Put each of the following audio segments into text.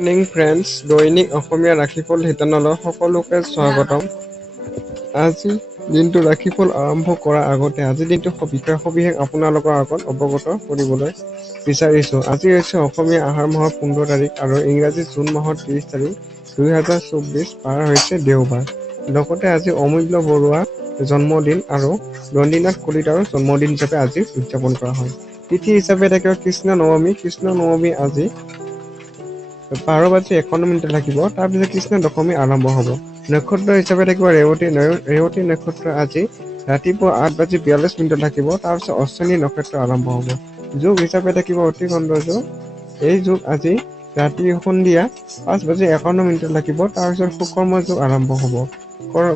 Morning friends, দৈনিক অসমীয়া ৰাশিফল শিতানলৈ সকলোকে স্বাগতম। আজি দিনটো ৰাশিফল আৰম্ভ কৰাৰ আগতে আজিৰ দিনটো বিষয় সবিশেষ আপোনালোকৰ আগত অৱগত কৰিবলৈ বিচাৰিছো। আজি হৈছে অসমীয়া আহাৰ মাহৰ 15 তাৰিখ আৰু ইংৰাজী জুন মাহৰ 30 তাৰিখ 2024 বাৰ হৈছে দেওবাৰ। লগতে আজি অমূল্য বৰুৱা জন্মদিন আৰু দণ্ডিনাথ কলিতাৰ জন্মদিন হিচাপে আজি উদযাপন কৰা হয়। তিথি হিচাপে থাকিব কৃষ্ণ নৱমী। কৃষ্ণ নৱমী আজি 12:51 থাকিব। তাৰপিছত কৃষ্ণ দশমী আৰম্ভ হ'ব। নক্ষত্ৰ হিচাপে থাকিব ৰেৱতী নক্ষত্ৰ আজি ৰাতিপুৱা 8:42 থাকিব। তাৰপিছত অশ্বনী নক্ষত্ৰ আৰম্ভ হ'ব। যোগ হিচাপে থাকিব অতি গন্ধৰ্ব যোগ। এই যুগ আজি ৰাতি সন্ধিয়া 5:51 থাকিব। তাৰপিছত সুকৰ্ম যুগ আৰম্ভ হ'ব।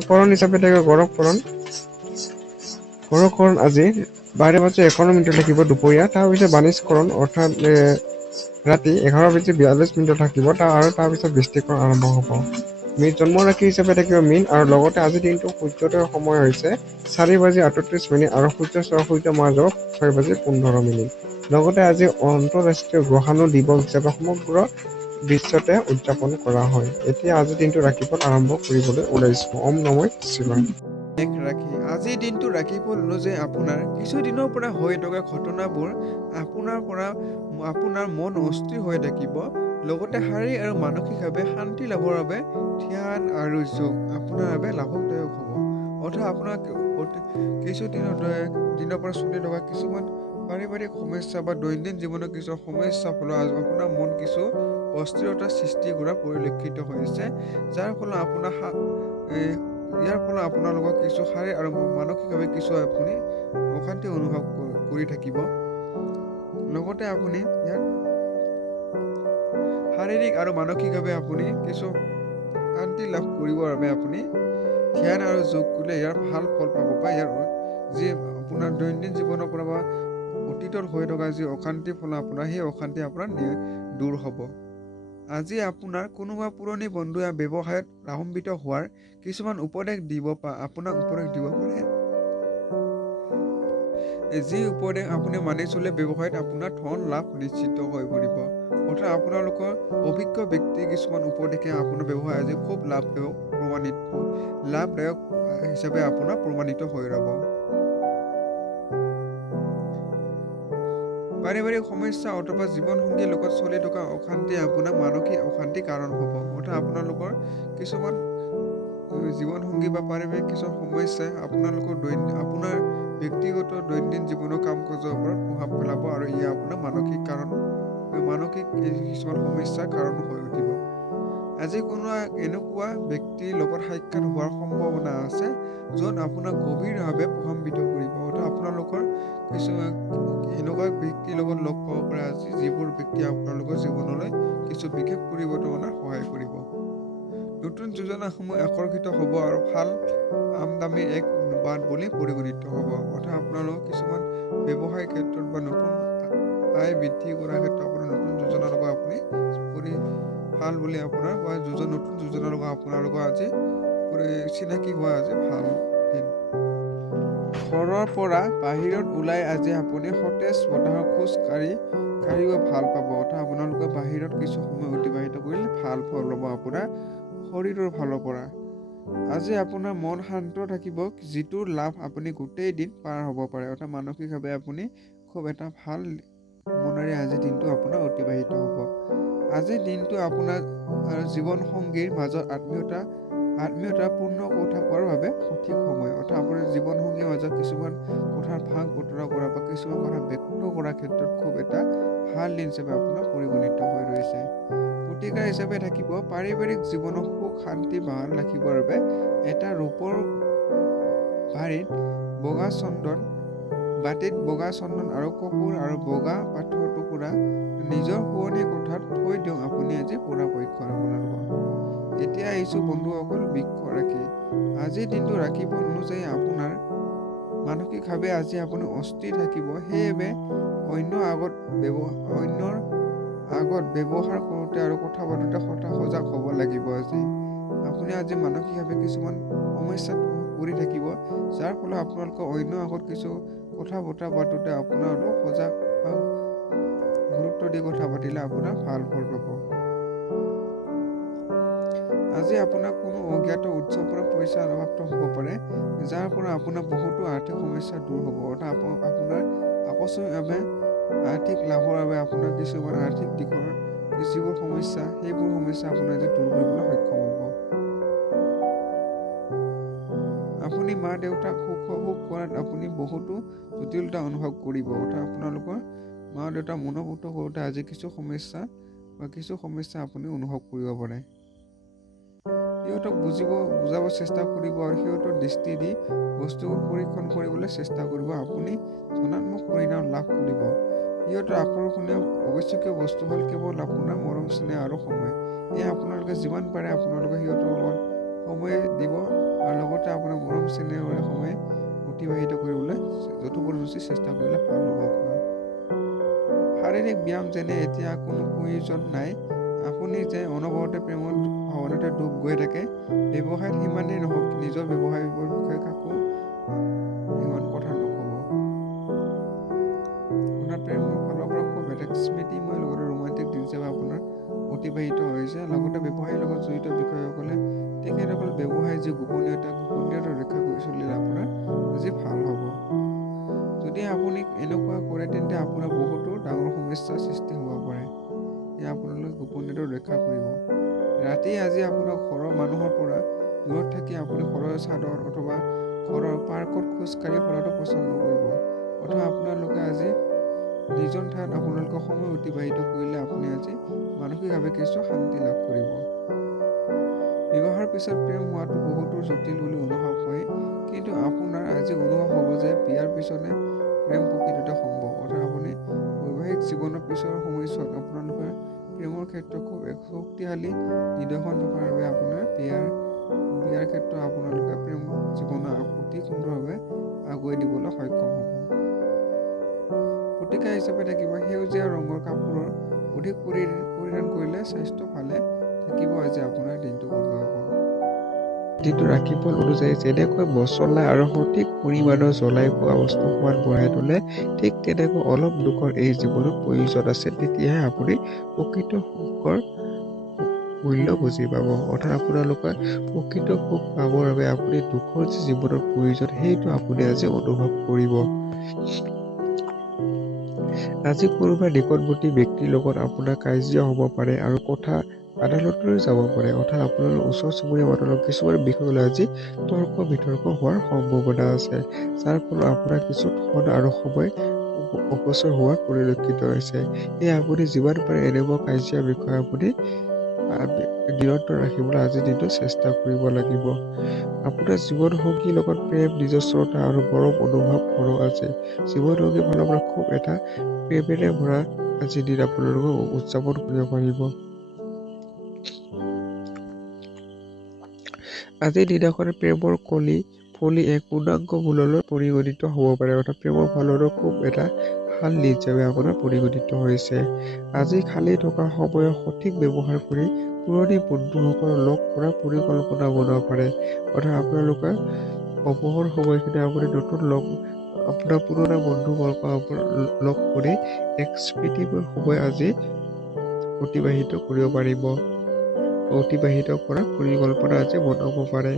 কৰণ হিচাপে থাকিব গৰক কৰণ। গৰক কৰণ আজি 12:51 থাকিব দুপৰীয়া। তাৰপিছত বানিজ কৰণ অৰ্থাৎ ৰাতি 11:42 থাকিব আৰু তাৰপিছত বৃষ্টিকৰণ আৰম্ভ হ'ব। জন্ম ৰাশি হিচাপে থাকিব মীন আৰু লগতে আজিৰ দিনটো সূৰ্যোদয়ৰ সময় হৈছে 4:38 আৰু সূৰ্যৰ মাজত 6:15। লগতে আজি আন্তঃৰাষ্ট্ৰীয় গ্ৰহাণু দিৱস হিচাপে সমগ্ৰ বিশ্বতে উদযাপন কৰা হয়। এতিয়া আজিৰ দিনটো ৰাশিফল আৰম্ভ কৰিবলৈ ওলাইছো। ওম নমঃ শিৱায়। ৰাশি আজিৰ দিনটো ৰাশিফল অনুযায়ী আপোনাৰ কিছুদিনৰ পৰা হৈ থকা ঘটনাবোৰ আপোনাৰ মন অস্থিৰ হৈ থাকিব। লগতে শাৰীৰিক আৰু মানসিকভাৱে শান্তি লাভৰ বাবে ধ্যান আৰু যোগ আপোনাৰ বাবে লাভদায়ক হ'ব। অৰ্থাৎ আপোনাৰ দিনৰ পৰা চলি থকা কিছুমান পাৰিবাৰিক সমস্যা বা দৈনন্দিন জীৱনৰ কিছু সমস্যাৰ ফলত আপোনাৰ মন কিছু অস্থিৰতাৰ সৃষ্টি কৰা পৰিলক্ষিত হৈছে। যাৰ ফলত ইয়াৰ ফলত আপোনালোকক কিছু শাৰীৰিক আৰু মানসিকভাৱে কিছু আপুনি অশান্তি অনুভৱ কৰি থাকিব। লগতে আপুনি ইয়াত শাৰীৰিক আৰু মানসিকভাৱে আপুনি কিছু শান্তি লাভ কৰিবৰ বাবে আপুনি ধ্যান আৰু যোগ কৰিলে ইয়াৰ ভাল ফল পাব বা ইয়াৰ যি আপোনাৰ দৈনন্দিন জীৱনৰ পৰা বা অতীতত হৈ থকা যি অশান্তিৰ ফলত আপোনাৰ সেই অশান্তি আপোনাৰ দূৰ হ'ব। আজি আপোনাৰ কোনোবা পুৰণি বন্ধুৱে ব্যৱসায়ত লাভান্বিত হোৱাৰ কিছুমান উপদেশ আপোনাক উপদেশ দিব পাৰে। যি উপদেশ আপুনি মানি চলে ব্যৱসায়ত আপোনাৰ ধন লাভ নিশ্চিত হৈ পৰিব। অৰ্থাৎ আপোনালোকৰ অভিজ্ঞ ব্যক্তিৰ কিছুমান উপদেশে আপোনাৰ ব্যৱসায় আজি খুব লাভদায়ক হিচাপে আপোনাৰ প্ৰমাণিত হৈ ৰ'ব। পাৰিবাৰিক সমস্যা অথবা জীৱনসংগীৰ লগত চলি থকা অশান্তি আপোনাৰ মানসিক অশান্তিৰ কাৰণ হ'ব। অৰ্থাৎ আপোনালোকৰ কিছুমান জীৱনসংগী বা পাৰিবাৰিক কিছুমান সমস্যাই আপোনাৰ ব্যক্তিগত দৈনন্দিন জীৱনৰ কাম কাজৰ ওপৰত প্ৰভাৱ পেলাব আৰু ই আপোনাৰ মানসিক কিছুমান সমস্যাৰ কাৰণ হৈ উঠিব। আজি কোনো এনেকুৱা ব্যক্তিৰ লগত সাক্ষাৎ হোৱাৰ সম্ভাৱনা আছে য'ত আপোনাক গভীৰভাৱে প্ৰভাৱিত কৰিব। অৰ্থাৎ আপোনালোকৰ কিছুমান এনেকুৱা ব্যক্তিৰ লগত লগ পাব পাৰে আজি যিবোৰ ব্যক্তিয়ে আপোনালোকৰ জীৱনলৈ কিছু বিশেষ পৰিৱৰ্তন অনাত সহায় কৰিব। নতুন যোজনাসমূহ আকৰ্ষিত হ'ব আৰু ভাল আমদানিৰ এক বাট বুলি পৰিগণিত হ'ব। অৰ্থাৎ আপোনালোকৰ কিছুমান ব্যৱসায় ক্ষেত্ৰত বা নতুন আয় বৃদ্ধি কৰাৰ ক্ষেত্ৰত আপোনাৰ নতুন যোজনাৰ লগত আপুনি ভাল বুলি নতুন যোজনাৰ লগত আপোনালোকৰ আজি চিনাকি হোৱা আজি ভাল দিন। ঘৰৰ পৰা বাহিৰত ওলাই আজি আপুনি সতেজ বতাহত খোজ কাঢ়িব ভাল পাব। অৰ্থাৎ আপোনালোকে বাহিৰত কিছু সময় অতিবাহিত কৰিলে ভাল ফল ল'ব আপোনাৰ শৰীৰৰ ফালৰ পৰা। আজি আপোনাৰ মন শান্ত থাকিব, যিটোৰ লাভ আপুনি গোটেই দিন পাৰ হ'ব পাৰে। অৰ্থাৎ মানসিকভাৱে আপুনি খুব এটা ভাল মনেৰে আজিৰ দিনটো আপোনাৰ অতিবাহিত হ'ব। আজিৰ দিনটো আপোনাৰ জীৱনসংগীৰ মাজত আত্মীয়তা পূৰ্ণ কথা কোৱাৰ বাবে সঠিক সময়। অৰ্থাৎ আপোনাৰ জীৱনসংগীৰ মাজত কিছুমান কথাৰ ভাগ বতৰা কৰা বা কিছুমান কথা ব্যক্ত কৰাৰ ক্ষেত্ৰত খুব এটা ভাল দিন হিচাপে আপোনাৰ পৰিগণিত হৈ ৰৈছে। প্ৰতিকাৰ হিচাপে থাকিব পাৰিবাৰিক জীৱনক সুখ শান্তি বাহাল ৰাখিবৰ বাবে এটা ৰূপৰ বাতিত বগা চন্দন আৰু কপোৰ আৰু বগা পাথৰ টুকুৰা নিজৰ শোৱনি কোঠাত থৈ দিয়ক আপুনি আজি পৰাপক্ষত আপোনালোকৰ। এতিয়া আহিছো বন্ধুসকল বৃক্ষ ৰাশি। আজিৰ দিনটো ৰাশিফল অনুযায়ী আপোনাৰ মানসিকভাৱে আজি আপুনি অস্থিৰ থাকিব। সেইবাবে অন্যৰ আগত ব্যৱহাৰ কৰোঁতে আৰু কথা পাতোতে সজাগ হ'ব লাগিব আজি। আপুনি আজি মানসিকভাৱে কিছুমান সমস্যাত পৰি থাকিব, যাৰ ফলত আপোনালোকৰ অন্যৰ আগত কিছু কথা বতৰা পাতোতে আপোনালোক সজাগ বা গুৰুত্ব দি কথা পাতিলে আপোনাৰ ভাল ফল পাব। আজি আপোনাৰ কোনো অজ্ঞাত উৎসৰ পৰা পইচা প্ৰাপ্ত হ'ব পাৰে, যাৰ পৰা আপোনাৰ বহুতো আৰ্থিক সমস্যা দূৰ হ'ব। অৰ্থাৎ আপোনাৰ আকস্মিকভাৱে আৰ্থিক লাভৰ বাবে আপোনাৰ কিছুমান আৰ্থিক দিশৰ যিবোৰ সমস্যা, সেইবোৰ সমস্যা আপোনাৰ আজি দূৰ কৰিবলৈ সক্ষম হ'ব। আপুনি মা দেউতাক সুখ কৰাত আপুনি বহুতো জটিলতা অনুভৱ কৰিব। অৰ্থাৎ আপোনালোকৰ মা দেউতাক মনোমুগ্ধ কৰোঁতে আজি কিছু সমস্যা আপুনি অনুভৱ কৰিব পাৰে। সিহঁতক বুজাব চেষ্টা কৰিব আৰু সিহঁতৰ দৃষ্টি দি বস্তুবোৰ পৰীক্ষণ কৰিবলৈ চেষ্টা কৰিব। আপুনি ধনাত্মক পৰিণাম লাভ কৰিব। সিহঁতৰ আকৰ্ষণীয় আৱশ্যকীয় বস্তু হ'ল কেৱল আপোনাৰ মৰম স্নেহ আৰু সময়। এয়া আপোনালোকে যিমান পাৰে আপোনালোকে সিহঁতৰ লগত সময় দিব আৰু লগতে আপোনাৰ মৰম চেনেহৰে সময় অতিবাহিত কৰিবলৈ যথোপৰিমাণে চেষ্টা কৰিলে ভাল হ'ব আপোনাৰ। শাৰীৰিক ব্যায়াম যেনে এতিয়া কোনো প্ৰয়োজন নাই। আপুনি যে অনবৰতে প্ৰেমৰ ভাৱনাতে ডুব গৈ থাকে। ব্যৱসায়ত সিমানেই নহওক, নিজৰ ব্যৱসায়ৰ বিষয়ে কাকো ইমান কথা নক'ব। আপোনাৰ প্ৰেমৰ ফালৰ পৰা খুব এটা স্মৃতিময় লগতে ৰোমান্টিক দিন হিচাপে আপোনাৰ অতিবাহিত হৈছে। লগতে ব্যৱসায়ৰ লগত জড়িত বিষয়াসকলে তেখেতসকল ব্যৱসায়ৰ যি গোপনীয়তা ৰক্ষা কৰি চলিলে আপোনাৰ আজি ভাল হ'ব। যদি আপুনি এনেকুৱা কৰে তেন্তে আপোনাৰ বহুতো ডাঙৰ সমস্যাৰ সৃষ্টি হ'ব পাৰে। এয়া আপোনালোকে গোপনীয়তা ৰক্ষা কৰিব। ৰাতি আজি আপোনাৰ ঘৰৰ মানুহৰ পৰা দূৰত থাকি আপুনি ঘৰৰ চাদৰ অথবা ঘৰৰ পাৰ্কত খোজকাঢ়ি ফুৰাটো পচন্দ কৰিব। অথবা আপোনালোকে আজি নিজন ঠাইত আপোনালোকে সময় অতিবাহিত কৰিলে আপুনি আজি মানসিকভাৱে কিছু শান্তি লাভ কৰিব। বিবাহৰ পিছত প্ৰেম হোৱাটো বহুতো জটিল বুলি অনুভৱ হয়, কিন্তু আপোনাৰ আজি অনুভৱ হ'ব যে বিয়াৰ পিছতে প্ৰেম প্ৰকৃততে সম্ভৱ। অৰ্থাৎ আপুনি বৈবাহিক জীৱনৰ পিছৰ সময়ছোৱাত আপোনালোকৰ প্ৰেমৰ ক্ষেত্ৰত খুব এক শক্তিশালী নিদৰ্শন থকাৰ বাবে আপোনাৰ বিয়াৰ ক্ষেত্ৰত আপোনালোকে প্ৰেম জীৱনৰ অতি সুন্দৰভাৱে আগুৱাই দিবলৈ সক্ষম হ'ব। প্ৰতিকাৰ হিচাপে থাকিব সেউজীয়া ৰঙৰ কাপোৰৰ অধিক পৰিধান কৰিলে স্বাস্থ্য ভালে থাকিব। আজি আপোনাৰ দিনটো বন্ধুসকল। দিনটো ৰাশিফল অনুযায়ী যেনেকৈ মছলা আৰু সঠিক পৰিমাণৰ জ্বলাই খোৱা বস্তু সোৱাদ বঢ়াই তোলে, ঠিক তেনেকৈ অলপ দুখৰ এই জীৱনত প্ৰয়োজন আছে। তেতিয়াহে আপুনি প্ৰকৃত সুখৰ মূল্য বুজি পাব। অৰ্থাৎ আপোনালোকে প্ৰকৃত সুখ পাবৰ বাবে আপুনি দুখৰ যি জীৱনৰ প্ৰয়োজন সেইটো আপুনি আজি অনুভৱ কৰিব। আজি কোনোবা নিকটৱৰ্তী ব্যক্তিৰ লগত আপোনাৰ কাজিয়া হ'ব পাৰে আৰু কথা আদালতলৈ যাব পাৰে। অৰ্থাৎ আপোনালোকৰ ওচৰ চুবুৰীয়া মানুহৰ কিছুমান বিষয় লৈ আজি তৰ্ক বিতৰ্ক হোৱাৰ সম্ভাৱনা আছে, যাৰ ফলত আপোনাৰ কিছু ধন আৰু সময় অপচয় হোৱা পৰিলক্ষিত হৈছে। সেয়ে আপুনি যিমান পাৰে এনেকুৱা কাজিয়া বিষয়ে আপুনি নিয়ন্ত্ৰণ ৰাখিবলৈ আজিৰ দিনটো চেষ্টা কৰিব লাগিব। আপোনাৰ জীৱনসংগীৰ লগত প্ৰেম, নিজস্বতা আৰু মৰম অনুভৱ কৰক। আজি জীৱনসংগীৰ ফালৰ পৰা খুব এটা প্ৰেমেৰে ভৰা আজিৰ দিন আপোনালোকে উদযাপন কৰিব পাৰিব। আজিৰ দিনাখন প্ৰেমৰ ফলি এক পূৰ্ণাংগ মূললৈ পৰিগণিত হ'ব পাৰে। অৰ্থাৎ প্ৰেমৰ ফালৰো খুব এটা ভাল দিন হিচাপে আপোনাৰ পৰিগণিত হৈছে। আজি খালী থকা সময় সঠিক ব্যৱহাৰ কৰি পুৰণি বন্ধুসকলক লগ কৰাৰ পৰিকল্পনা বনাব পাৰে। অৰ্থাৎ আপোনালোকে অৱসৰ সময়খিনি আপুনি আপোনাৰ পুৰণা বন্ধুবৰ্গক লগ কৰি এক স্মৃতিময় সময় আজি অতিবাহিত কৰিব পাৰিব। অতিবাহিত কৰা পৰিকল্পনা আজি বনাব পাৰে।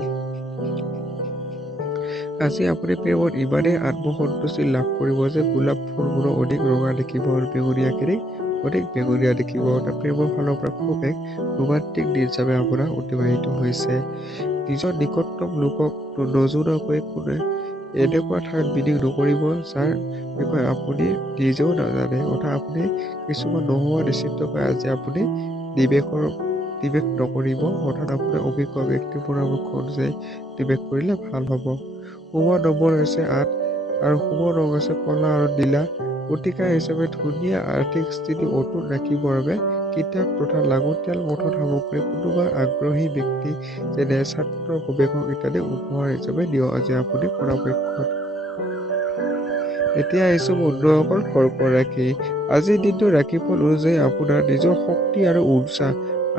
আজি আপুনি প্ৰেমত ইমানেই আত্মসন্তুষ্টি লাভ কৰিব যে গোলাপ ফুলবোৰো অধিক ৰঙা দেখিব আৰু বেঙুনীয়াখিনি অধিক বেঙুনীয়া দেখিব। অৰ্থাৎ প্ৰেমৰ ফালৰ পৰা খুব এক ৰোমান্টিক দিন হিচাপে আপোনাৰ অতিবাহিত হৈছে। নিজৰ নিকটতম লোকক নজনোৱাকৈ কোনে এনেকুৱা ঠাইত বিনিয়োগ নকৰিব যাৰ বিষয়ে আপুনি নিজেও নাজানে। অৰ্থাৎ আপুনি কিছুমান নোহোৱা নিশ্চিতকৈ আজি আপুনি নিৱেশ নকৰিব। অৰ্থাৎ আপোনাৰ অভিজ্ঞ ব্যক্তিৰ পৰামৰ্শ অনুযায়ী নিৱেশ কৰিলে ভাল হ'ব। শুভ নম্বৰ হৈছে 8 আৰু শুভ ৰং হৈছে কলা আৰু নীলা। প্ৰতিকাৰ হিচাপে ধুনীয়া আৰ্থিক স্থিতি অটুট ৰাখিবৰ বাবে কিতাপ তথা লাগতিয়াল পঠন সামগ্ৰী কোনোবা আগ্ৰহী ব্যক্তি যেনে ছাত্ৰ, গৱেষক ইত্যাদি উপহাৰ হিচাপে দিয়ক আজি আপুনি পৰাপক্ষত। এতিয়া আহিছো বন্ধুসকল কৰ্ক ৰাশি। আজিৰ দিনটো ৰাশিফল অনুযায়ী আপোনাৰ নিজৰ শক্তি আৰু উৰ্জা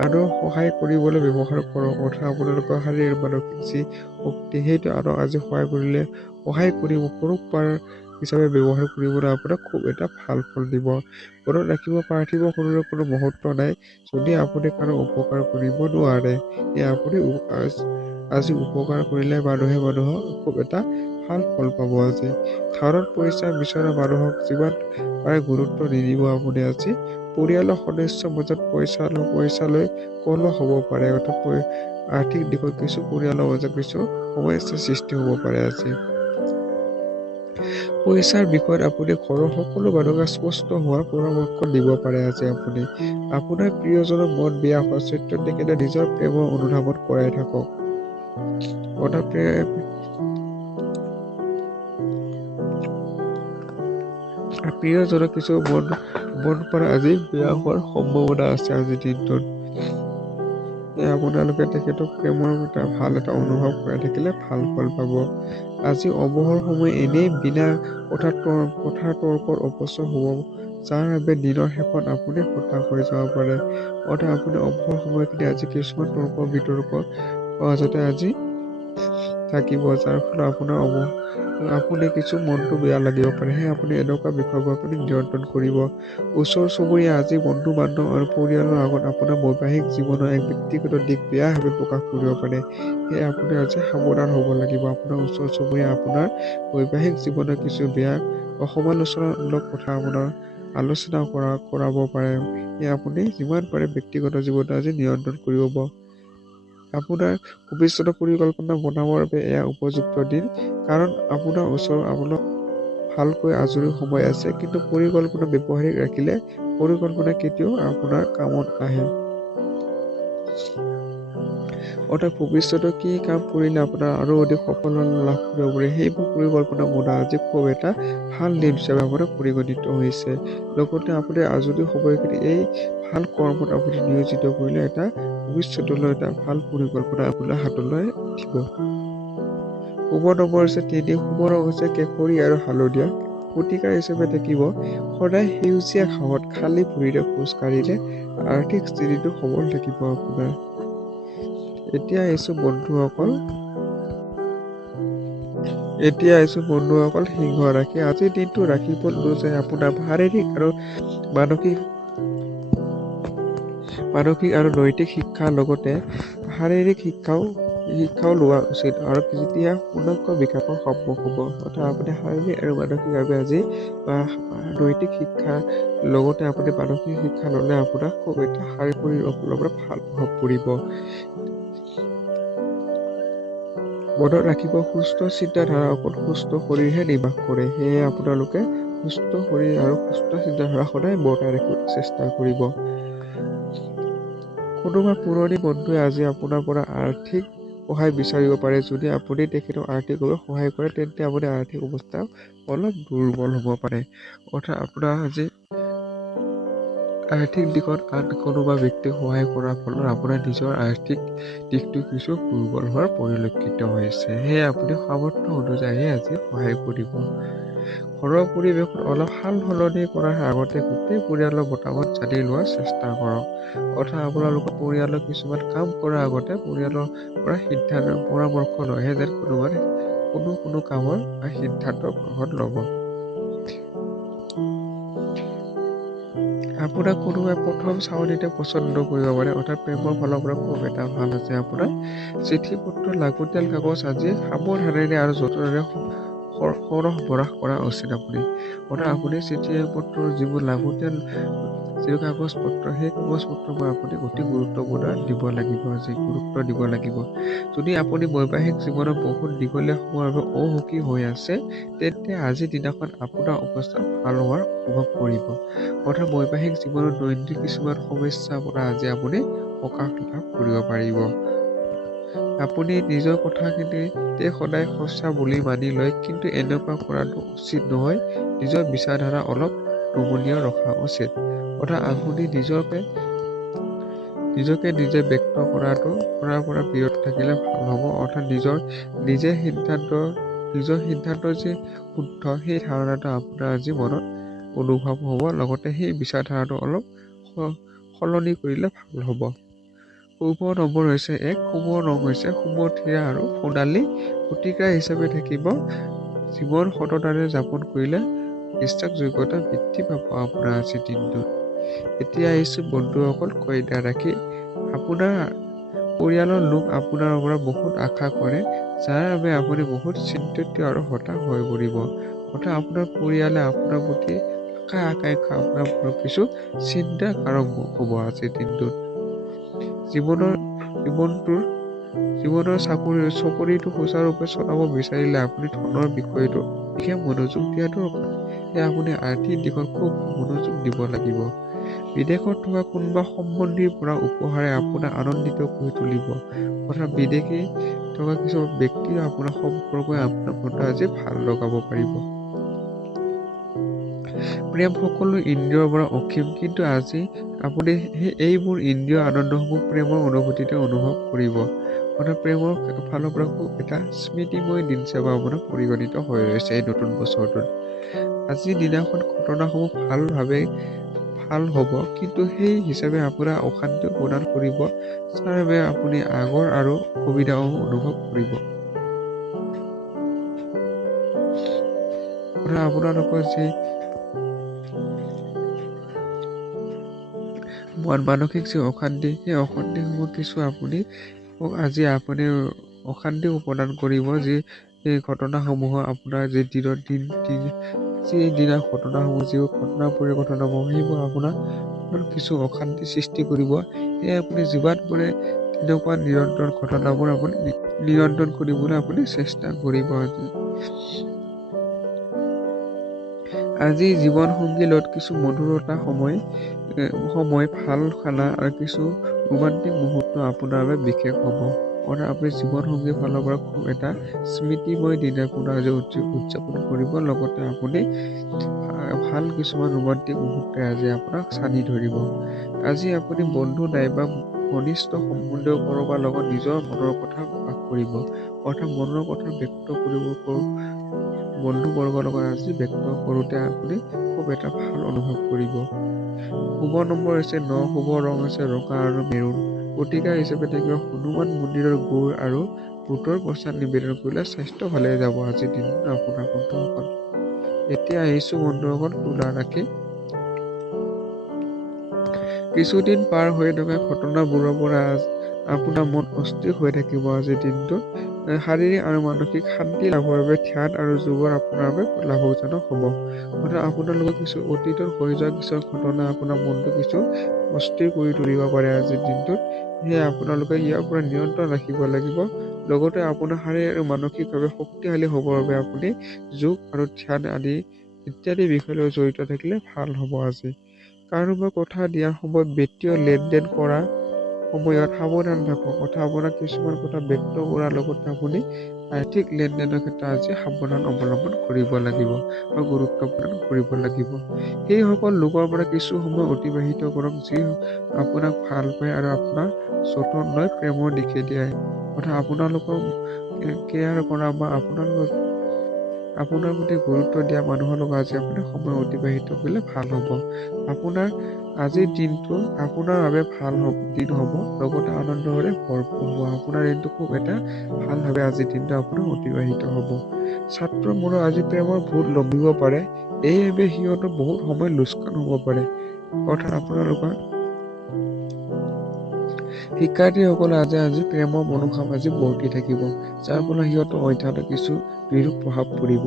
আনক সহায় কৰিবলৈ ব্যৱহাৰ কৰক। অৰ্থাৎ আপোনালোকৰ শাৰীৰিক মানসিক যি শক্তি সেইটো আনক আজি সহায় কৰিব। পৰোপকাৰ হিচাপে ব্যৱহাৰ কৰিবলৈ আপোনাক খুব এটা ভাল ফল দিব। মনত ৰাখিব পাৰ্থিৱ শৰীৰৰ কোনো মহত্ব নাই যদি আপুনি কাৰো উপকাৰ কৰিব নোৱাৰে। আপুনি আজি উপকাৰ কৰিলে মানুহক খুব এটা ভাল ফল পাব আজি। ঘৰত পইচা বিচৰা মানুহক যিমান পাৰে গুৰুত্ব নিদিব আপুনি আজি। পৰিয়ালৰ সদস্যৰ মাজত পইচা লৈ কলহ হ'ব পাৰে। আৰ্থিক দিশত কিছু পৰিয়ালৰ মাজত কিছু সমস্যাৰ সৃষ্টি হ'ব পাৰে আজি। পইচাৰ বিষয়ত আপুনি ঘৰৰ সকলো মানুহকে স্পষ্ট হোৱাৰ পৰামৰ্শ দিব পাৰে আজি আপুনি। আপোনাৰ প্ৰিয়জনৰ মন বেয়া হোৱা স্বত্বেও তেখেতে নিজৰ প্ৰেমৰ অনুধাৱন কৰাই থাকক। প্ৰিয়জনক কিছু মন পৰা আজি বেয়া হোৱাৰ সম্ভাৱনা আছে আজিৰ দিনটোত। আপোনালোকে তেখেতক প্ৰেমৰ ভাল এটা অনুভৱ কৰাই থাকিলে ভাল ফল পাব। আজি অৱসৰ সময় এনেই বিনা কথা তৰ্কৰ অপচয় হ'ব, যাৰ বাবে দিনৰ শেষত আপুনি হতাশ হৈ যাব পাৰে। আপুনি অৱসৰ সময়খিনি আজি কিছুমান তৰ্ক বিতৰ্ক মাজতে আজি থাকিব, যাৰ ফলত আপুনি কিছু মনটো বেয়া লাগিব পাৰে। সেয়ে আপুনি এনেকুৱা বিষয়বোৰ আপুনি নিয়ন্ত্ৰণ কৰিব। ওচৰ চুবুৰীয়া আজি বন্ধু বান্ধৱ আৰু পৰিয়ালৰ আগত আপোনাৰ বৈবাহিক জীৱনৰ এক ব্যক্তিগত দিশ বেয়াভাৱে প্ৰকাশ কৰিব পাৰে। সেয়ে আপুনি আজি সাৱধান হ'ব লাগিব। আপোনাৰ ওচৰ চুবুৰীয়া আপোনাৰ বৈবাহিক জীৱনৰ কিছু বেয়া সমালোচনামূলক কথা আপোনাৰ আলোচনা কৰাব পাৰে। সেয়ে আপুনি যিমান পাৰে ব্যক্তিগত জীৱনটো আজি নিয়ন্ত্ৰণ কৰিব। আপোনাৰ ভৱিষ্যতৰ পৰিকল্পনা বনাবৰ বাবে এয়া উপযুক্ত দিন, কাৰণ আপোনাৰ ওচৰত ভালকৈ আজৰি সময় আছে। কিন্তু পৰিকল্পনা ব্যৱহাৰিক ৰাখিলে পৰিকল্পনা কেতিয়াও আপোনাৰ কামত নাহে। ভৱিষ্যতে কি কাম কৰিলে আপোনাৰ আৰু অধিক সফলতা লাভ কৰিব পাৰে, সেইবোৰ পৰিকল্পনা বনোৱা আজি খুব এটা ভাল দিন হিচাপে আপোনাৰ পৰিগণিত হৈছে। লগতে আপুনি আজৰি সময়খিনি এই ভাল কৰ্মত আপুনি নিয়োজিত কৰিলে এটা ভৱিষ্যতলৈ এটা ভাল পৰিকল্পনা আপোনাৰ হাতলৈ উঠিব। শুভ নম্বৰ হৈছে 3, শুভ ৰং হৈছে কেশৰী আৰু হালধীয়া। প্ৰতিকাৰ হিচাপে থাকিব সদায় সেউজীয়া ঘাঁহত খালী ভৰিৰে খোজ কাঢ়িলে আৰ্থিক স্থিতিটো সবল থাকিব আপোনাৰ। এতিয়া আহিছো বন্ধুসকল সিংহ ৰাশি। আজিৰ দিনটো ৰাশি ফল অনুযায়ী আপোনাৰ শাৰীৰিক মানসিক আৰু নৈতিক শিক্ষাৰ লগতে শাৰীৰিক শিক্ষাও লোৱা উচিত, আৰু যেতিয়া পূৰ্ণাংগ বিকাশৰ সম্ভৱ হ'ব। আপুনি শাৰীৰিক আৰু মানসিকভাৱে আজি নৈতিক শিক্ষাৰ লগতে আপুনি মানসিক শিক্ষা ল'লে আপোনাক খুব এটা শাৰীৰিক ফালৰ পৰা ভাল প্ৰভাৱ পৰিব। মনত ৰাখিব সুস্থ চিন্তাধাৰা অকল সুস্থ শৰীৰহে নিবাস কৰে। সেয়ে আপোনালোকে সুস্থ শৰীৰ আৰু সুস্থ চিন্তাধাৰা সদায় বৰ্তাই ৰাখিবলৈ চেষ্টা কৰিব। কোনোবা পুৰণি বন্ধুৱে আজি আপোনাৰ পৰা আৰ্থিক সহায় বিচাৰিব পাৰে। যদি আপুনি তেখেতক আৰ্থিকভাৱে সহায় কৰে, তেন্তে আপোনাৰ আৰ্থিক অৱস্থা অলপ দুৰ্বল হ'ব পাৰে। আপোনাৰ আজি আৰ্থিক দিশত আন কোনোবা ব্যক্তিক সহায় কৰাৰ ফলত আপোনাৰ নিজৰ আৰ্থিক দিশটো কিছু দুৰ্বল হোৱাৰ পৰিলক্ষিত হৈছে। সেয়ে আপুনি সামৰ্থ্য অনুযায়ী আজি সহায় কৰিব। ঘৰৰ পৰিৱেশত অলপ সাল সলনি কৰাৰ আগতে গোটেই পৰিয়ালৰ মতামত জানি লোৱাৰ চেষ্টা কৰক। আপোনালোকৰ পৰিয়ালৰ কিছুমান কাম কৰাৰ আগতে পৰিয়ালৰ পৰা পৰামৰ্শ লৈহে যেন কোনো কামৰ সিদ্ধান্ত গ্ৰহণ ল'ব। আপোনাক কোনোবাই প্ৰথম চাৱনিতে পচন্দ কৰিব পাৰে, প্ৰেমৰ ফালৰ পৰা খুব এটা ভাল আছে। আপোনাৰ চিঠি পত্ৰ লাগতিয়াল কাগজ আজি সাৱধানেৰে আৰু যতনেৰে সৰবৰাহ কৰা উচিত। আপুনি চিঠি পত্ৰৰ যিবোৰ লাগতিয়াল কাগজ পত্ৰ, সেই কাগজ পত্ৰবোৰ আপুনি অতি গুৰুত্ব দিব লাগিব। যদি আপুনি বৈবাহিক জীৱনত বহুত দীঘলীয়া সময়ৰ বাবে অসুখী হৈ আছে, তেন্তে আজিৰ দিনাখন আপোনাৰ অৱস্থা ভাল হোৱাৰ অনুভৱ কৰিব। বৈবাহিক জীৱনত দৈনন্দিন কিছুমান সমস্যাৰ পৰা আজি আপুনি সকাহ লাভ কৰিব পাৰিব। আপুনি নিজৰ কথাখিনিতে সদায় সঁচা বুলি মানি লয়, কিন্তু এনেকুৱা কৰাটো উচিত নহয়। নিজৰ বিচাৰধাৰা অলপ নমনীয় ৰখা উচিত। আপুনি নিজকে নিজে ব্যক্ত কৰাৰ পৰা বিৰত থাকিলে ভাল হ'ব। নিজৰ সিদ্ধান্ত যে শুদ্ধ, সেই ধাৰণাটো আপোনাৰ আজি মনত অনুভৱ হ'ব। লগতে সেই বিচাৰধাৰাটো অলপ সলনি কৰিলে ভাল হ'ব। শুভ নম্বৰ হৈছে 1, শুভ ৰং হৈছে সুমথিৰা আৰু সোণালী। প্ৰতিকাৰ হিচাপে থাকিব জীৱন সততাৰে যাপন কৰিলে বিশ্বাসযোগ্যতা বৃদ্ধি পাব আপোনাৰ আজিৰ দিনটোত। এতিয়া আহিছোঁ বন্ধুসকল, কইনা ৰাখি। আপোনাৰ পৰিয়ালৰ লোক আপোনাৰ পৰা বহুত আশা কৰে, যাৰ বাবে আপুনি বহুত চিন্তিত আৰু হতাশ হৈ পৰিব। অৰ্থাৎ আপোনাৰ পৰিয়ালে আপোনাৰ প্ৰতি আকাংক্ষা আপোনাৰ কিছু চিন্তাৰ কাৰক হ'ব আজিৰ দিনটোত। জীৱনৰ চাকৰিটো সুচাৰুৰূপে চলাব বিচাৰিলে আপুনি ধনৰ বিষয়টো বিশেষ মনোযোগ দিয়াটো আপুনি আৰ্থিক দিশত খুব মনোযোগ দিব লাগিব। বিদেশত থকা কোনোবা সম্বন্ধীৰ পৰা উপহাৰে আপোনাক আনন্দিত কৰি তুলিব। অৰ্থাৎ বিদেশী থকা কিছুমান ব্যক্তি আপোনাৰ সম্পৰ্কই আপোনাৰ মনটো আজি ভাল লগাব পাৰিব। প্ৰেম সকলো ইন্দ্ৰিয়ৰ পৰা অসীম, কিন্তু আজি আপুনি এইবোৰ ইন্দ্ৰিয় আনন্দসমূহ প্ৰেমৰ অনুভূতিতে অনুভৱ কৰিব। অৰ্থাৎ প্ৰেমৰ ফালৰ পৰা খুব এটা স্মৃতিময় দিন হিচাপে আপোনাৰ পৰিগণিত হৈ ৰৈছে এই নতুন বছৰটোত। আজিৰ দিনাখন ঘটনাসমূহ ভাল হ'ব, কিন্তু সেই হিচাপে আপোনাৰ অশান্তি প্ৰদান কৰিব, যাৰ বাবে আপুনি আগৰ আৰু অসুবিধাও অনুভৱ কৰিব। আপোনালোকৰ যি মানসিক যি অশান্তি, সেই অশান্তিসমূহ কিছু আপুনি অশান্তি প্ৰদান কৰিব, যি এই ঘটনাসমূহ আপোনাৰ যি দিনৰ ঘটনাসমূহ, যিবোৰ ঘটনা পৰিঘটনাসমূহ, সেইবোৰ আপোনাৰ কিছু অশান্তি সৃষ্টি কৰিব। সেয়ে আপুনি যিমান পাৰে তেনেকুৱা নিৰন্তৰ ঘটনাবোৰ আপুনি নিয়ন্ত্ৰণ কৰিবলৈ আপুনি চেষ্টা কৰিব। আজি জীৱন সংগীৰ লগত কিছু মধুৰতা সময়, ভাল খানা আৰু কিছু ৰোমান্টিক মুহূৰ্ত আপোনাৰ বাবে বিশেষ হ'ব। অৰ্থাৎ আপুনি জীৱন সংগীৰ ফালৰ পৰা খুব এটা স্মৃতিময় দিন আপোনাৰ আজি উদযাপন কৰিব। লগতে আপুনি ভাল কিছুমান ৰোমান্টিক মুহূৰ্তে আজি আপোনাক চানি ধৰিব। আজি আপুনি বন্ধু নাইবা ঘনিষ্ঠ সম্বন্ধীয় কাৰোবাৰ লগত নিজৰ মনৰ কথা প্ৰকাশ কৰিব। অৰ্থাৎ মনৰ কথা ব্যক্ত কৰিব বন্ধুবৰ্গৰ লগত আজি ব্যক্ত কৰোঁতে আপুনি খুব এটা ভাল অনুভৱ কৰিব। শুভ নম্বৰ হৈছে 9, শুভ ৰং হৈছে ৰঙা আৰু মেৰুন। প্ৰতিকাৰ হিচাপে থাকিব হনুমান মন্দিৰৰ গুৰ আৰু বুটৰ প্ৰসাদ নিবেদন কৰিলে স্বাস্থ্য ভালে যাব আজিৰ দিনটো আপোনাৰ বন্ধুসকল। এতিয়া আহিছোঁ বন্ধুসকল তুলা ৰাশি। কিছুদিন পাৰ হৈ থকা ঘটনাবোৰৰ পৰা আপোনাৰ মন অস্থিৰ হৈ থাকিব আজিৰ দিনটোত। শাৰীৰিক আৰু মানসিক শান্তি লাভৰ বাবে ধ্যান আৰু যোগৰ আপোনাৰ বাবে লাভজনক হ'ব। অৰ্থাৎ আপোনালোকৰ কিছু অতীতত হৈ যোৱা কিছুমান ঘটনা আপোনাৰ মনটো কিছু অস্থিৰ কৰি তুলিব পাৰে আজিৰ দিনটোত। সেয়ে আপোনালোকে ইয়াৰ পৰা নিয়ন্ত্ৰণ ৰাখিব লাগিব। লগতে আপোনাৰ শাৰীৰিক আৰু মানসিকভাৱে শক্তিশালী হ'বৰ বাবে আপুনি যোগ আৰু ধ্যান আদি ইত্যাদি বিষয়ৰ লগত জড়িত থাকিলে ভাল হ'ব আজি। কাৰোবাক কথা দিয়াৰ সময়ত বিত্তীয় লেনদেন কৰাৰ সময়ত সাৱধান থাকক। অৰ্থাৎ আপোনাৰ কিছুমান কথা ব্যক্ত কৰাৰ লগতে আপুনি আৰ্থিক লেনদেনৰ ক্ষেত্ৰত আজি সাৱধান অৱলম্বন কৰিব লাগিব বা গুৰুত্ব প্ৰদান কৰিব লাগিব। সেইসকল লোকৰ পৰা কিছু সময় অতিবাহিত কৰক, যি আপোনাক ভাল পায় আৰু আপোনাক যতন লৈ প্ৰেমৰ দিশে দিয়াই। অৰ্থাৎ আপোনালোকক কেয়াৰ কৰা বা আপোনাৰ প্ৰতি গুৰুত্ব দিয়া মানুহৰ লগত আজি আপুনি সময় অতিবাহিত কৰিলে ভাল হ'ব। আপোনাৰ আজিৰ দিনটো আপোনাৰ বাবে ভাল দিন হ'ব, লগতে আনন্দৰে ভৰপূৰ হ'ব। আপোনাৰ দিনটো খুব এটা ভালভাৱে আজিৰ দিনটো আপোনাৰ অতিবাহিত হ'ব। ছাত্ৰৰ মনত আজি প্ৰেমৰ ভূত লম্বিব পাৰে, এইবাবে সিহঁতৰ বহুত সময় লোকচান হ'ব পাৰে। অৰ্থাৎ আপোনালোকৰ শিক্ষাৰ্থীসকলে আজি প্ৰেমৰ মনোভাৱ আজি বৰ্তি থাকিব, যাৰ ফলত সিহঁতৰ অধ্যয়নত কিছু বিৰূপ প্ৰভাৱ পৰিব।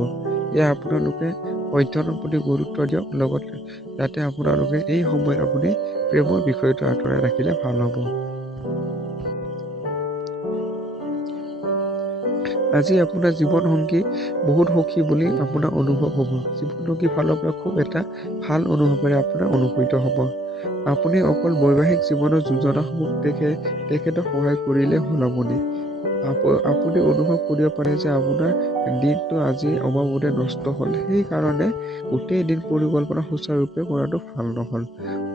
এয়া আপোনালোকে অধ্যয়নৰ প্ৰতি গুৰুত্ব দিয়ক, লগতে যাতে আপোনালোকে এই সময়ত আপুনি প্ৰেমৰ বিষয়টো আঁতৰাই ৰাখিলে ভাল হ'ব। আজি আপোনাৰ জীৱন সংগী বহুত সুখী বুলি আপোনাৰ অনুভৱ হ'ব। জীৱন সংগীৰ ফালৰ পৰা খুব এটা ভাল অনুভৱেৰে আপোনাৰ অনুভূত হ'ব। আপুনি অকল বৈবাহিক জীৱনৰ যোজনাসমূহ তেখেতক সহায় কৰিলে হ'ল। আপুনি অনুভৱ কৰিব পাৰে যে আপোনাৰ দিনটো আজি অবাবতে নষ্ট হ'ল, সেইকাৰণে গোটেই দিন পৰিকল্পনা সুচাৰুৰূপে কৰাটো ভাল নহ'ল।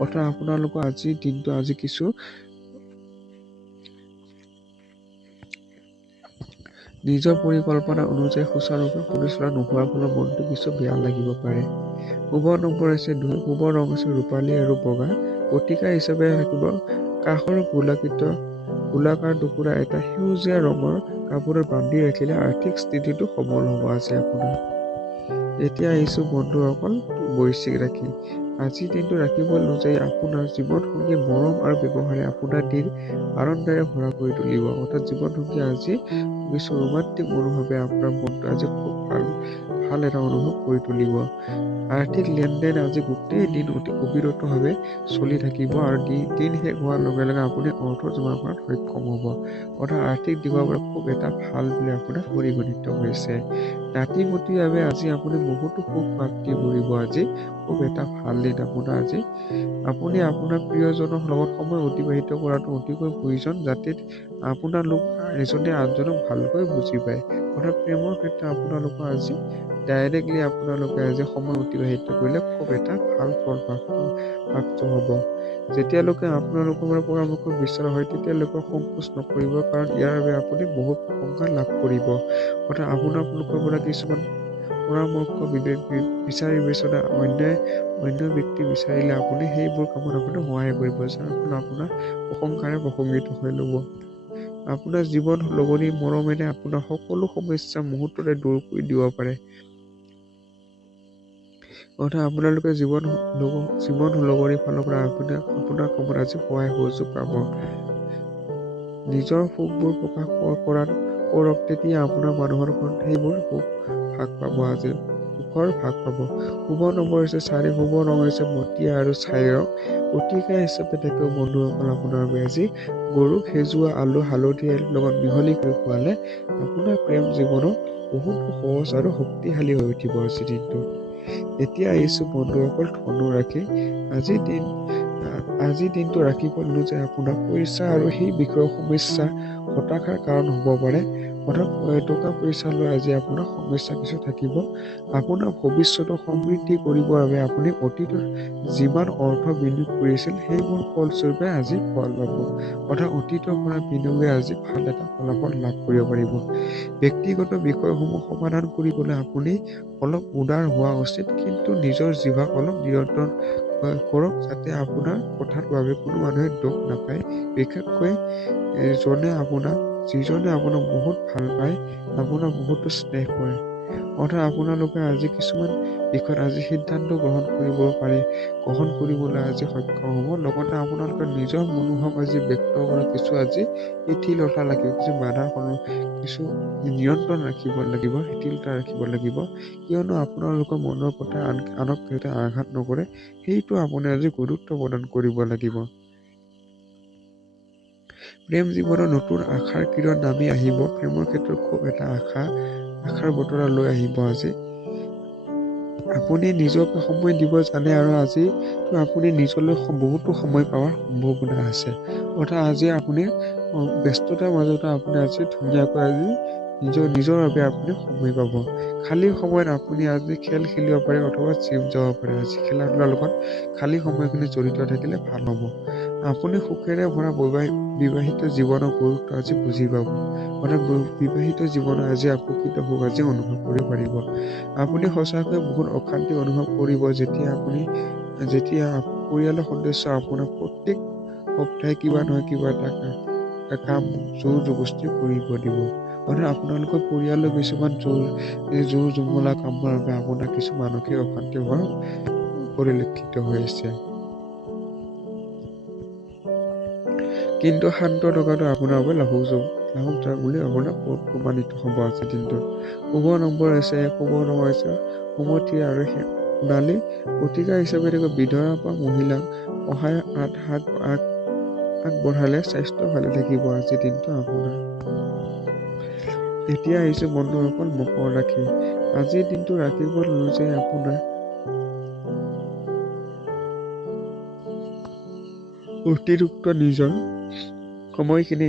অৰ্থাৎ আপোনালোকৰ আজিৰ দিনটো আজি কিছু নিজৰ পৰিকল্পনা অনুযায়ী সুচাৰুৰূপে পৰিচালনা নোহোৱাৰ ফলত মনটো কিছু বেয়া লাগিব পাৰে। শুভ নম্বৰ হৈছে 2, শুভ ৰং হৈছে ৰূপালী আৰু বগা। প্ৰতিকাৰ হিচাপে থাকিব কাষৰ গোলাকাৰ টুকুৰা এটা সেউজীয়া ৰঙৰ কাপোৰত বান্ধি ৰাখিলে আৰ্থিক স্থিতিটো সবল হ'ব আজি আপোনাৰ। এতিয়া আহিছোঁ বন্ধুসকল বৈশ্বিক ৰাশি। আজিৰ দিনটো ৰাখিব যে আপোনাৰ জীৱনসংগী মৰম আৰু ব্যৱহাৰে আপোনাৰ দিন আনন্দেৰে ভৰা কৰি তুলিব। অৰ্থাৎ জীৱনসংগী আজি কিছু ৰোমান্টিক মনোভাৱে আপোনাৰ মনটো আজি খুব ভাল এটা অনুভৱ কৰি তুলিব। আৰ্থিক লেনদেন আজি গোটেই দিন অতি অবিৰতভাৱে চলি থাকিব আৰু দিন শেষ হোৱাৰ লগে লগে আপুনি অৰ্থ জমা কৰাত সক্ষম হ'ব। অৰ্থাৎ আৰ্থিক দিশৰ পৰা খুব এটা ভাল বুলি আপোনাৰ পৰিগণিত হৈছে। নাতি-পুতিৰ বাবে আজি আপুনি বহুতো সুখ প্ৰাপ্তি কৰিব। আজি খুব এটা ভাল দিন আপোনাৰ আজি। আপুনি আপোনাৰ প্ৰিয়জনৰ লগত সময় অতিবাহিত কৰাটো অতিকৈ প্ৰয়োজন, যাতে আপোনালোক এজনে আনজনক ভালকৈ বুজি পায়। অৰ্থাৎ প্ৰেমৰ ক্ষেত্ৰত আপোনালোকৰ আজি ডাইৰেক্টলি আপোনালোকে আজি সময় অতিবাহিত কৰিলে খুব এটা ভাল ফল প্ৰাপ্ত হ'ব। যেতিয়ালৈকে আপোনালোকৰ পৰা পৰামৰ্শ বিচৰা হয় তেতিয়ালৈকে সংকোচ নকৰিব, কাৰণ ইয়াৰ বাবে আপুনি বহুত প্ৰশংসা লাভ কৰিব। অৰ্থাৎ আপোনালোকৰ পৰা কিছুমান পৰামৰ্শ বিচাৰি বিচৰা অন্য ব্যক্তি বিচাৰিলে আপুনি সেইবোৰ কামত আপুনি সহায় কৰিব, যাৰ ফলত আপোনাৰ প্ৰশংসাৰে প্ৰশংসিত হৈ ল'ব। আপোনাৰ জীৱন লগৰী মৰমেৰে আপোনাৰ সকলো সমস্যা মুহূৰ্ততে দূৰ কৰি দিব পাৰে। অৰ্থাৎ আপোনালোকে জীৱন লগৰীৰ ফালৰ পৰা আপোনাৰ কামত আজি সহায় সহযোগ পাব। নিজৰ সুখবোৰ প্ৰকাশ কৰক, তেতিয়া আপোনাৰ মানুহৰ ঘৰত সেইবোৰ সুখ ভাগ পাব। আজি সুখৰ ভাগ পাব। শুভ নম্বৰ হৈছে 4, শুভ ৰং হৈছে মটীয়া আৰু ছাই ৰং। প্ৰতিকাৰ হিচাপে থাকিব বন্ধুসকল আপোনাৰ বাবে আজি গৰুক সেজুৱা আলু হালধিৰ লগত মিহলি কৰি খোৱালে আপোনাৰ প্ৰেম জীৱনো বহুত সহজ আৰু শক্তিশালী হৈ উঠিব আজিৰ দিনটো। এতিয়া আহিছোঁ বন্ধুসকল ধনু ৰাশি। আজিৰ দিনটো ৰাশি ফলটো যে আপোনাৰ পইচা আৰু সেই বিষয়ৰ সমস্যা হতাশাৰ কাৰণ হ'ব পাৰে। অৰ্থাৎ টকা পইচা লৈ আজি আপোনাৰ সমস্যা কিছু থাকিব। আপোনাৰ ভৱিষ্যতৰ সমৃদ্ধি কৰিবৰ বাবে আপুনি অতীতত যিমান অৰ্থ বিনিয়োগ কৰিছিল সেইবোৰ ফলস্বৰূপে আজি ফল পাব। অৰ্থাৎ অতীতৰ পৰা বিনিয়োগে আজি ভাল এটা ফলাফল লাভ কৰিব পাৰিব। ব্যক্তিগত বিষয়সমূহ সমাধান কৰিবলৈ আপুনি অলপ উদাৰ হোৱা উচিত, কিন্তু নিজৰ জিভাক অলপ নিয়ন্ত্ৰণ কৰক, যাতে আপোনাৰ কথাৰ বাবে কোনো মানুহে দুখ নাপায়। বিশেষকৈ যিজনে আপোনাক বহুত ভাল পায়, আপোনাক বহুতো স্নেহ কৰে। অৰ্থাৎ আপোনালোকে আজি কিছুমান বিষয়ত আজি সিদ্ধান্ত গ্ৰহণ কৰিবলৈ আজি সক্ষম হ'ব। লগতে আপোনালোকে নিজৰ মনোভাৱ আজি ব্যক্ত কৰা কিছু আজি শিথিলতা লাগিব, কিছু নিয়ন্ত্ৰণ ৰাখিব লাগিব, শিথিলতা ৰাখিব লাগিব। কিয়নো আপোনালোকৰ মনৰ কথা আনক যাতে আঘাত নকৰে, সেইটো আপুনি আজি গুৰুত্ব প্ৰদান কৰিব লাগিব। প্ৰেম জীৱনত নতুন আশাৰ কিৰণ নামি আহিব। প্ৰেমৰ ক্ষেত্ৰত খুব এটা আশাৰ বতৰা লৈ আহিব আজি। আপুনি নিজকে সময় দিব জানে আৰু আজি আপুনি নিজলৈ বহুতো সময় পাৱাৰ সম্ভাৱনা আছে। অৰ্থাৎ আজি আপুনি ব্যস্ততাৰ মাজতে আপুনি আজি ধুনীয়াকৈ আজি নিজৰ বাবে আপুনি সময় পাব। খালী সময়ত আপুনি আজি খেল খেলিব পাৰে অথবা জিম যাব পাৰে। আজি খেলা ধূলাৰ লগত খালী সময়খিনি জড়িত থাকিলে ভাল হ'ব। আপুনি সুখেৰে ভৰা বিবাহিত জীৱনৰ গুৰুত্ব আজি বুজি পাব। অৰ্থাৎ বিবাহিত জীৱনৰ আজি প্ৰকৃত সুখ আজি অনুভৱ কৰিব পাৰিব। আপুনি সঁচাকৈ বহুত অশান্তি অনুভৱ কৰিব যেতিয়া পৰিয়ালৰ সদস্য আপোনাক প্ৰত্যেক সপ্তাহে কিবা নহয় কিবা এটা কাম জোৰ জবস্তি কৰিব দিব। অৰ্থাৎ আপোনালোকৰ পৰিয়ালৰ কিছুমান জোৰ জুমলা কামৰ বাবে আপোনাৰ কিছু মানসিক অশান্তি হোৱাৰ পৰিলক্ষিত হৈ আছে। কিন্তু শান্ত থকাটো আপোনাৰ বাবে লাভজনক বুলি আপোনাৰ প্ৰমাণিত হ'ব আজিৰ দিনটোত। শুভ নম্বৰ হৈছে সুমথি আৰু সোণালী। প্ৰতিকাৰ হিচাপে বিধৱা বা মহিলাক সহায়ৰ হাত আগবঢ়ালে স্বাস্থ্য ভালে থাকিব আজিৰ দিনটো আপোনাৰ। এতিয়া আহিছোঁ বন্ধুসকল মকৰ ৰাশি। আজিৰ দিনটো ৰাখিব যে আপোনাৰ অতিৰিক্ত নিজৰ সময়খিনি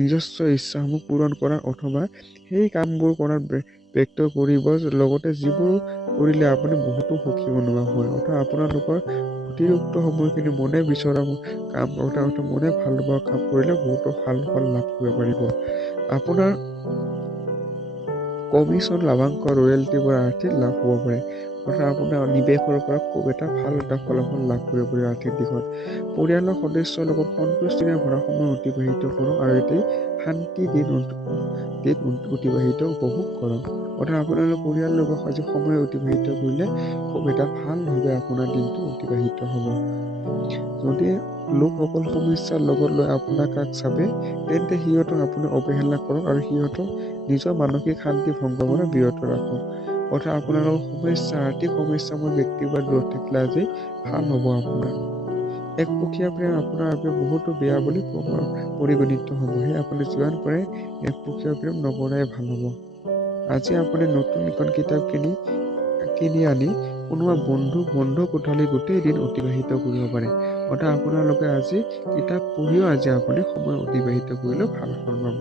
নিজস্ব ইচ্ছাসমূহ পূৰণ কৰা অথবা সেই কামবোৰ কৰাত ব্যক্ত কৰিব, লগতে যিবোৰ কৰিলে আপুনি বহুতো সুখী অনুভৱ হয়। অৰ্থাৎ আপোনালোকৰ অতিৰিক্ত সময়খিনি মনে বিচৰা কাম অৰ্থাৎ মনে ভাল পোৱা কাম কৰিলে বহুতো ভাল ফল লাভ কৰিব পাৰিব। আপোনাৰ কমিছন লাভাংশ ৰয়েলটিৰ পৰা আৰ্থিক লাভ হ'ব পাৰে। অৰ্থাৎ আপোনাৰ নিৱেশৰ পৰা খুব এটা ভাল এটা ফলাফল লাভ কৰিব পাৰি আৰ্থিক দিশত। পৰিয়ালৰ সদস্যৰ লগত সন্তুষ্টিৰে ভৰা সময় অতিবাহিত কৰক আৰু এটি শান্তি দিন অতিবাহিত উপভোগ কৰক। অৰ্থাৎ আপোনালোকৰ পৰিয়ালৰ লগত আজি সময় অতিবাহিত কৰিলে খুব এটা ভালভাৱে আপোনাৰ দিনটো অতিবাহিত হ'ব। যদি লোকসকল সমস্যাৰ লগত লৈ আপোনাক কাষ চাপে তেন্তে সিহঁতক আপুনি অৱহেলা কৰক আৰু সিহঁতক নিজৰ মানসিক শান্তি ভংগ পৰা বিৰত ৰাখক। অৰ্থাৎ আপোনালোকৰ সমস্যা আৰ্থিক সমস্যাবোৰ ব্যক্তিৰ পৰা দূৰত থাকিলে আজি ভাল হ'ব আপোনাৰ। একপক্ষীয়া প্ৰেম আপোনাৰ বাবে বহুতো বেয়া বুলি পৰিগণিত হ'ব। সেয়ে আপুনি যিমান পাৰে একপক্ষীয় প্ৰেম নকৰাই ভাল হ'ব। আজি আপুনি নতুন এখন কিতাপ কিনি আনি কোনোবা বন্ধু কোঠালি গোটেই দিন অতিবাহিত কৰিব পাৰে। অৰ্থাৎ আপোনালোকে আজি কিতাপ পঢ়িও আজি আপুনি সময় অতিবাহিত কৰিলেও ভাল ফল পাব।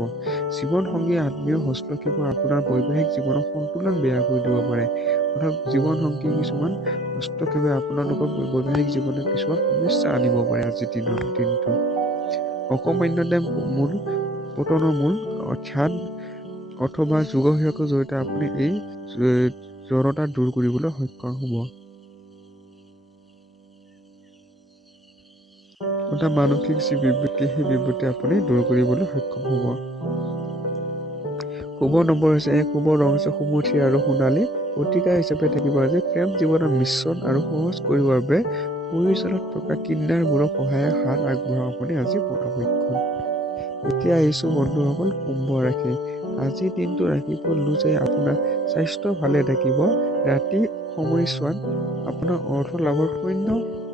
জীৱন সংগী আত্মীয় হস্তক্ষেপে আপোনাৰ বৈবাহিক জীৱনৰ সন্তুলন বেয়া কৰি দিব পাৰে। অৰ্থাৎ জীৱন সংগী কিছুমান হস্তক্ষেপে আপোনালোকৰ বৈবাহিক জীৱনত কিছুমান সমস্যা আনিব পাৰে আজিৰ দিনটো। অকৰ্মণ্যতে পতনৰ মূল ধ্যান অথবা যোগভ্যাসৰ জৰিয়তে আপুনি এই জড়তা দূৰ কৰিবলৈ সক্ষম হ'ব। অৰ্থাৎ মানসিক যি বিবৃতি সেই বিবৃতি আপুনি দূৰ কৰিবলৈ সক্ষম হ'ব। শুভ নম্বৰ হৈছে 1, শুভ ৰং হৈছে সুমথি আৰু সোণালী। প্ৰতিকাৰ হিচাপে থাকিব আজি প্ৰেম জীৱনৰ মিশ্ৰণ আৰু সহজ কৰিবৰ বাবে প্ৰয়োজনত থকা কিনাৰবোৰৰ সহায়ত হাত আগবঢ়াওক আপুনি আজি পৰাপক্ষত। এতিয়া আহিছোঁ বন্ধুসকল কুম্ভ ৰাশি। আজিৰ দিনটো ৰাশিফল অনুযায়ী আপোনাৰ স্বাস্থ্য ভালে থাকিব। ৰাতি সময়ছোৱাত আপোনাৰ অৰ্থ লাভৰ শূন্য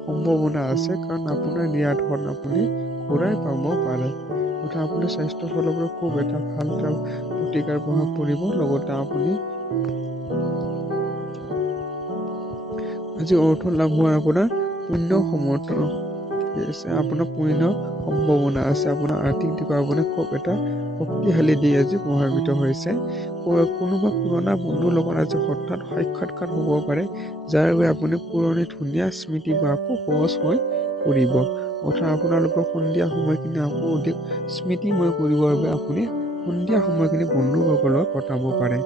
সম্ভাৱনা আছে, কাৰণ আপোনাৰ দিয়া ধন আপুনি ঘূৰাই পাব পাৰে। অৰ্থাৎ আপোনাৰ স্বাস্থ্যৰ ফালৰ পৰা খুব এটা ভাল প্ৰতিকাৰ প্ৰভাৱ পৰিব। লগতে আপুনি আজি অৰ্থ লাভ হোৱাৰ আপোনাৰ পূৰ্ণ সম্ভাৱনা আছে। আপোনাৰ আৰ্থিক দিশত আপুনি খুব এটা শক্তিশালী দি আজি প্ৰভাৱিত হৈছে। কোনোবা পুৰণা বন্ধুৰ লগত আজি হঠাৎ সাক্ষাৎকাৰ হ'ব পাৰে, যাৰ বাবে আপুনি পুৰণি ধুনীয়া স্মৃতিবোৰ আকৌ সহজ হৈ পৰিব। অৰ্থাৎ আপোনালোকৰ সন্ধিয়া সময়খিনি আকৌ অধিক স্মৃতিময় কৰিবৰ বাবে আপুনি সন্ধিয়া সময়খিনি বন্ধুবৰ্গৰ লগত কটাব পাৰে।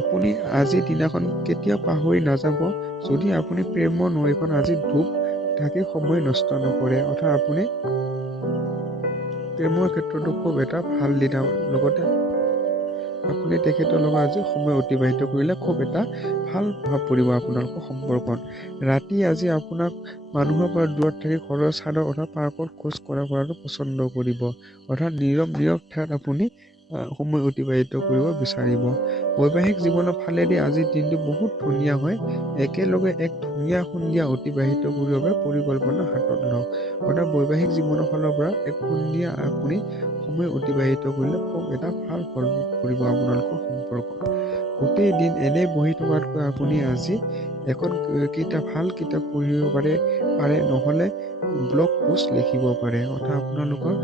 আপুনি আজিৰ দিনাখন কেতিয়াও পাহৰি নাযাব, যদি আপুনি প্ৰেমৰ নৈখন আজি ডুব থাকি সময় নষ্ট নকৰে। অৰ্থাৎ আপুনি প্ৰেমৰ ক্ষেত্ৰতো খুব এটা ভাল দিন। লগতে আপুনি তেখেতৰ লগত আজি সময় অতিবাহিত কৰিলে খুব এটা ভাল প্ৰভাৱ পৰিব আপোনালোকৰ সম্পৰ্কত। ৰাতি আজি আপোনাক মানুহৰ পৰা দূৰত থাকি ঘৰৰ ছাদত অৰ্থাৎ পাৰ্কত খোজ কৰাটো পচন্দ কৰিব। অৰ্থাৎ নীৰৱ ঠাইত আপুনি সময় অতিবাহিত কৰিব বিচাৰিব। বৈবাহিক জীৱনৰ ফালেদি আজিৰ দিনটো বহুত ধুনীয়া হয়। একেলগে এক ধুনীয়া সন্ধিয়া অতিবাহিত কৰিবৰ বাবে পৰিকল্পনা হাতত লওক। অৰ্থাৎ বৈবাহিক জীৱনৰ ফালৰ পৰা এক সন্ধিয়া আপুনি সময় অতিবাহিত কৰিলে খুব এটা ভাল ফল পৰিব আপোনালোকৰ সম্পৰ্কত। গোটেই দিন এনেই বহি থকাতকৈ আপুনি আজি এখন ভাল কিতাপ পঢ়িব পাৰে, নহ'লে ব্লগ পোষ্ট লিখিব পাৰে। অৰ্থাৎ আপোনালোকৰ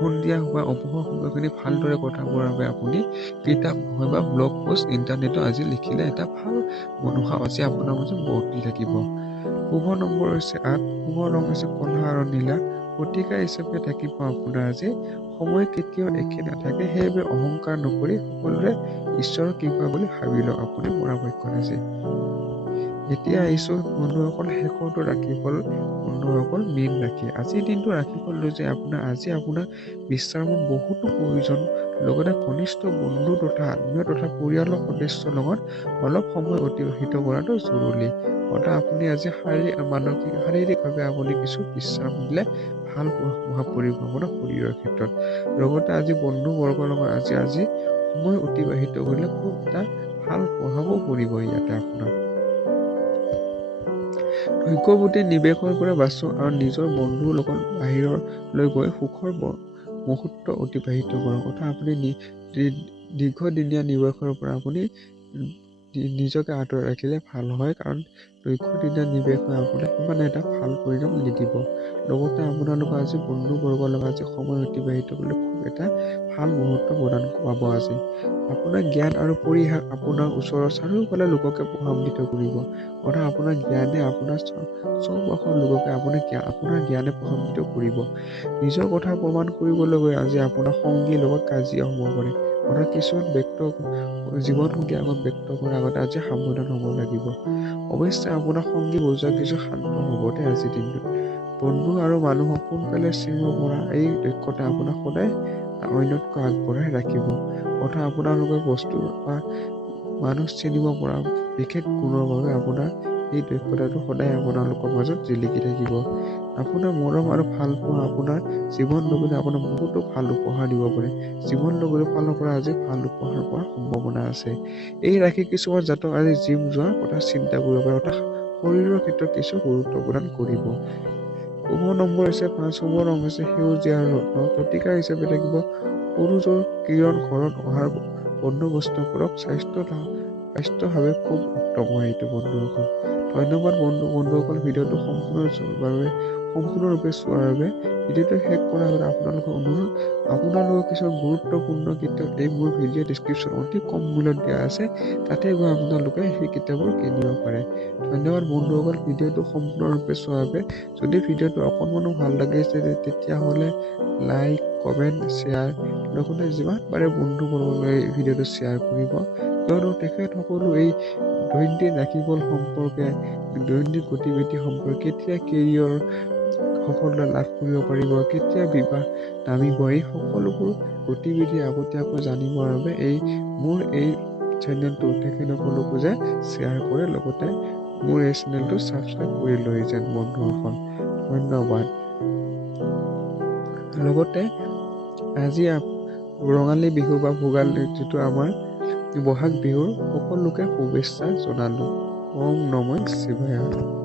সন্ধিয়া হোৱা অৱসৰ সময়খিনি ভালদৰে কটাবৰ বাবে আপুনি কিতাপ নহয় বা ব্লগ পোষ্ট ইণ্টাৰনেটত আজি লিখিলে এটা ভাল মনোভাৱ আজি আপোনাৰ মাজত বৰ্তি থাকিব। শুভ নম্বৰ হৈছে 8, শুভ ৰং হৈছে কলা আৰু নীলা। প্ৰতিকাৰ হিচাপে থাকিব আপোনাৰ আজি সময় কেতিয়াও একে নাথাকে, সেইবাবে অহংকাৰ নকৰি সকলোৰে ঈশ্বৰৰ কৃপা বুলি ভাবি লওক আপুনি পৰাপক্ষত আজি। এতিয়া আহিছোঁ বন্ধুসকল শেষৰটো ৰাশিফল বন্ধুসকল মীন ৰাশি। আজিৰ দিনটো ৰাশিফল যে আজি আপোনাৰ বিশ্ৰামৰ বহুতো প্ৰয়োজন। লগতে ঘনিষ্ঠ বন্ধু তথা আত্মীয় তথা পৰিয়ালৰ সদস্যৰ লগত অলপ সময় অতিবাহিত কৰাটো জৰুৰী। অৰ্থাৎ আপুনি আজি শাৰীৰিকভাৱে আপুনি কিছু বিশ্ৰাম দিলে ভাল প্ৰভাৱ পৰিব আপোনাৰ শৰীৰৰ ক্ষেত্ৰত। লগতে আজি বন্ধুবৰ্গৰ লগত আজি সময় অতিবাহিত কৰিলে খুব এটা ভাল প্ৰভাৱো পৰিব ইয়াতে আপোনাৰ। ঐক্যৱতী নিৱেশৰ পৰা বাচক আৰু নিজৰ বন্ধুৰ লগত বাহিৰলৈ গৈ সুখৰ মুহূৰ্ত অতিবাহিত কৰক। অৰ্থাৎ আপুনি দীৰ্ঘদিনীয়া নিৱেশৰ পৰা আপুনি নিজকে আঁতৰাই ৰাখিলে ভাল হয়, কাৰণ দীৰ্ঘদিনীয়া নিৱেশে আপোনাক ইমান এটা ভাল পৰিণাম নিদিব। লগতে আপোনালোকৰ আজি বন্ধুবৰ্গৰ লগত আজি সময় অতিবাহিত কৰিলে খুব এটা ভাল মুহূৰ্ত প্ৰদান পাব আজি। আপোনাৰ জ্ঞান আৰু পৰিহাৰ আপোনাৰ ওচৰৰ চাৰিওফালে লোককে প্ৰভাৱিত কৰিব। অৰ্থাৎ আপোনাৰ জ্ঞানে আপোনাৰ চৌপাশৰ লোককে আপোনাৰ জ্ঞানে প্ৰভাৱিত কৰিব। নিজৰ কথা প্ৰমাণ কৰিবলৈ গৈ আজি আপোনাৰ সংগীৰ লগত কাজিয়া হ'ব পাৰে। অৰ্থাৎ কিছুমান জীৱনসংগী আগত ব্যক্ত কৰাৰ আগতে আজি সাৱধান হ'ব লাগিব। অৱশ্যে আপোনাৰ সংগী বুজোৱা কিছু শান্ত হ'ব দেই আজিৰ দিনটোত। বন্ধু আৰু মানুহক সোনকালে চিনিব পৰা এই দক্ষতা আপোনাক সদায় অন্যতকৈ আগবঢ়াই ৰাখিব। অৰ্থাৎ আপোনালোকে বস্তু বা মানুহ চিনিব পৰা বিশেষ গুণৰ বাবে আপোনাৰ এই দক্ষতাটো সদায় আপোনালোকৰ মাজত জিলিকি থাকিব। আপোনাৰ মৰম আৰু ভাল পোৱা আপোনাৰ জীৱন লগতে আপোনাক বহুতো ভাল উপহাৰ দিব পাৰে। জীৱন লগতে ফালৰ পৰা আজি ভাল উপহাৰ পোৱাৰ সম্ভাৱনা আছে। এই ৰাশি কিছুমান জাতক আজি জিম যোৱাৰ কথা চিন্তা কৰিব পাৰে, অৰ্থাৎ শৰীৰৰ ক্ষেত্ৰত কিছু গুৰুত্ব প্ৰদান কৰিব। শুভ নম্বৰ হৈছে 5, শুভ ৰং হৈছে সেউজীয়া আৰু ৰত্ন। প্ৰতিকাৰ হিচাপে থাকিব সূৰুযৰ কিৰণ ঘৰত অহাৰ বন্দোবস্ত কৰক। স্বাস্থ্যভাৱে খুব উত্তম হয় এইটো বন্ধুসকল। ধন্যবাদ বন্ধুসকল ভিডিঅ'টো সম্পূৰ্ণৰূপে চোৱাৰ বাবে। ভিডিঅ'টো শেষ কৰাৰ আগতে আপোনালোকৰ অনুৰোধ, আপোনালোকৰ কিছুমান গুৰুত্বপূৰ্ণ কিতাপ এই মোৰ ভিডিঅ' ডিছক্ৰিপশ্যন অতি কম মূল্যত দিয়া আছে, তাতে গৈ আপোনালোকে সেই কিতাপবোৰ কিনিব পাৰে। ধন্যবাদ বন্ধুসকল ভিডিঅ'টো সম্পূৰ্ণৰূপে চোৱাৰ বাবে। যদি ভিডিঅ'টো অকণমানো ভাল লাগিছে তেতিয়াহ'লে লাইক, কমেণ্ট, শ্বেয়াৰ লগতে যিমান পাৰে বন্ধুবৰ্গলৈ এই ভিডিঅ'টো শ্বেয়াৰ কৰিব, কিয়নো তেখেতসকলো এই দৈনন্দিন ৰাশিফল সম্পৰ্কে, দৈনন্দিন গতিবিধি সম্পৰ্কে, কেতিয়া কেৰিয়াৰ সফলতা লাভ কৰিব পাৰিব, কেতিয়া বিবাহ নামিব, এই সকলোবোৰ গতিবিধি আগতীয়াকৈ জানিবৰ বাবে মোৰ এই চেনেলটো তেখেতসকলকো যে শ্বেয়াৰ কৰে, লগতে মোৰ এই চেনেলটো ছাবস্ক্ৰাইব কৰি লৈ যেন বন্ধুসকল। ধন্যবাদ। লগতে আজি ৰঙালী বিহু বা ভোগালী যিটো আমাৰ বহাগ বিহুৰ সকলোকে শুভেচ্ছা জনালোঁ। ওম নমঃ শিৱায়।